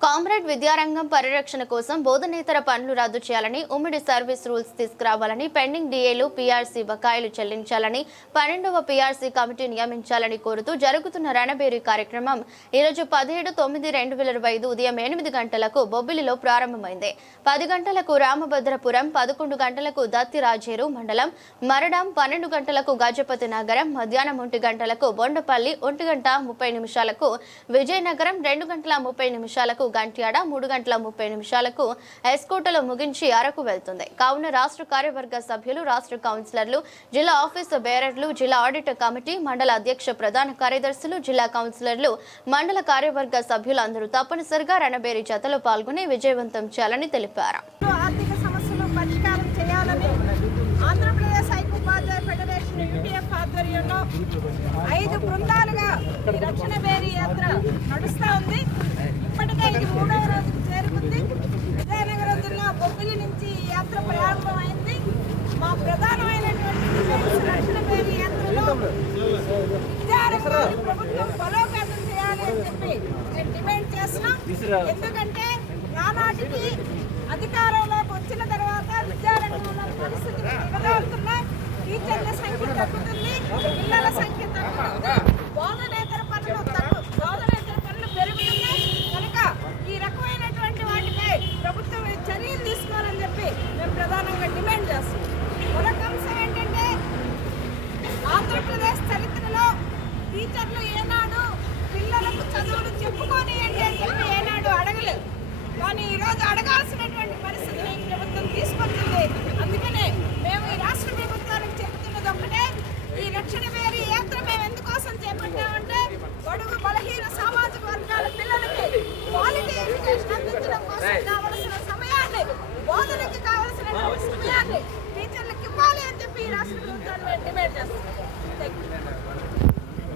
Comrade విద్యారంగం పరిరక్షణ కోసం బోధనేతర పనులు రద్దు చేయాలని ఉమ్మడి సర్వీస్ రూల్స్ తీసుకురావాలని పెండింగ్ డిఏలు పీఆర్సీ బకాయిలు చెల్లించాలని పన్నెండవ పీఆర్సీ కమిటీ నియమించాలని కోరుతూ జరుగుతున్న రణబేరి కార్యక్రమం ఈరోజు పదిహేడు తొమ్మిది రెండు వేల ఇరవై ఐదు ఉదయం ఎనిమిది గంటలకు బొబ్బిలిలో ప్రారంభమైంది. పది గంటలకు రామభద్రపురం పదకొండు గంటలకు దత్తిరాజేరు మండలం మరడం పన్నెండు గంటలకు గజపతి నగరం మధ్యాహ్నం ఒంటి గంటలకు బొండపల్లి ఒంటి గంట ముప్పై నిమిషాలకు విజయనగరం రెండు గంటల ముప్పై నిమిషాలకు గంట్యాడ మూడు గంటల ముప్పై నిమిషాలకు ఎస్కోటలో ముగించి అరకు వెళ్తుంది. కావున రాష్ట్ర కార్యవర్గ సభ్యులు రాష్ట్ర కౌన్సిలర్లు జిల్లా ఆఫీసు బేరర్లు జిల్లా ఆడిట్ కమిటీ మండల అధ్యక్ష ప్రధాన కార్యదర్శులు జిల్లా కౌన్సిలర్లు మండల కార్యవర్గ సభ్యులు అందరూ తప్పనిసరిగా రణబేరి జతలో పాల్గొని విజయవంతం చేయాలని తెలిపారు. ఆర్థిక సమస్యలు పరిష్కారం చేయాలని ఆంధ్రప్రదేశ్ ఫెడరేషన్ ఆధ్వర్యంలో ఐదు బృందాలుగా ఈ రక్షణ బేరీ యాత్ర నడుస్తూ ఉంది. ఇప్పటికే ఇది మూడవ రోజుకు చేరుకుంది. విజయనగరం జిల్లా బొబ్బిలి నుంచి ఈ యాత్ర ప్రారంభమైంది. మా ప్రధానమైనటువంటి రక్షణ యాత్రలో ప్రభుత్వం బలోపేతం చేయాలి అని చెప్పి నేను డిమాండ్ చేస్తున్నాం. ఎందుకంటే నానాటికి అధికారంలోకి వచ్చిన తర్వాత విద్యారంగంలో పరిస్థితులు దిగజారుతున్నాయి టీచర్ల సంఖ్య తగ్గుతుంది పిల్లల సంఖ్య తగ్గుతుంది బోధనేతర పనులు తగ్గు బోధనేతర పనులు పెరుగుతున్నాయి కనుక ఈ రకమైనటువంటి వాటిపై ప్రభుత్వం చర్యలు తీసుకోవాలని చెప్పి మేము ప్రధానంగా డిమాండ్ చేస్తున్నాం మరొక అంశం ఏంటంటే ఆంధ్రప్రదేశ్ చరిత్రలో టీచర్లు ఏనాడు పిల్లలకు చదువులు చెప్పుకోనియండి అని చెప్పి ఏనాడు అడగలేదు కానీ ఈరోజు అడగాల్సినటువంటి పరిస్థితిని ఈ ప్రభుత్వం తీసుకొచ్చింది. అందుకనే మేము ఈ రాష్ట్ర ప్రభుత్వానికి చెప్తున్నది ఒకటే ఈ రక్షణ వేరే యాత్ర మేము ఎందుకోసం చేపట్టామంటే బడుగు బలహీన సామాజిక వర్గాల పిల్లలకి క్వాలిటీ ఎడ్యుకేషన్ అందించడం కోసం కావలసిన సమయాన్ని బోధనకి కావలసిన సమయాన్ని టీచర్లకు ఇవ్వాలి అని చెప్పి ఈ రాష్ట్ర ప్రభుత్వాన్ని మేము డిమాండ్ చేస్తున్నాం.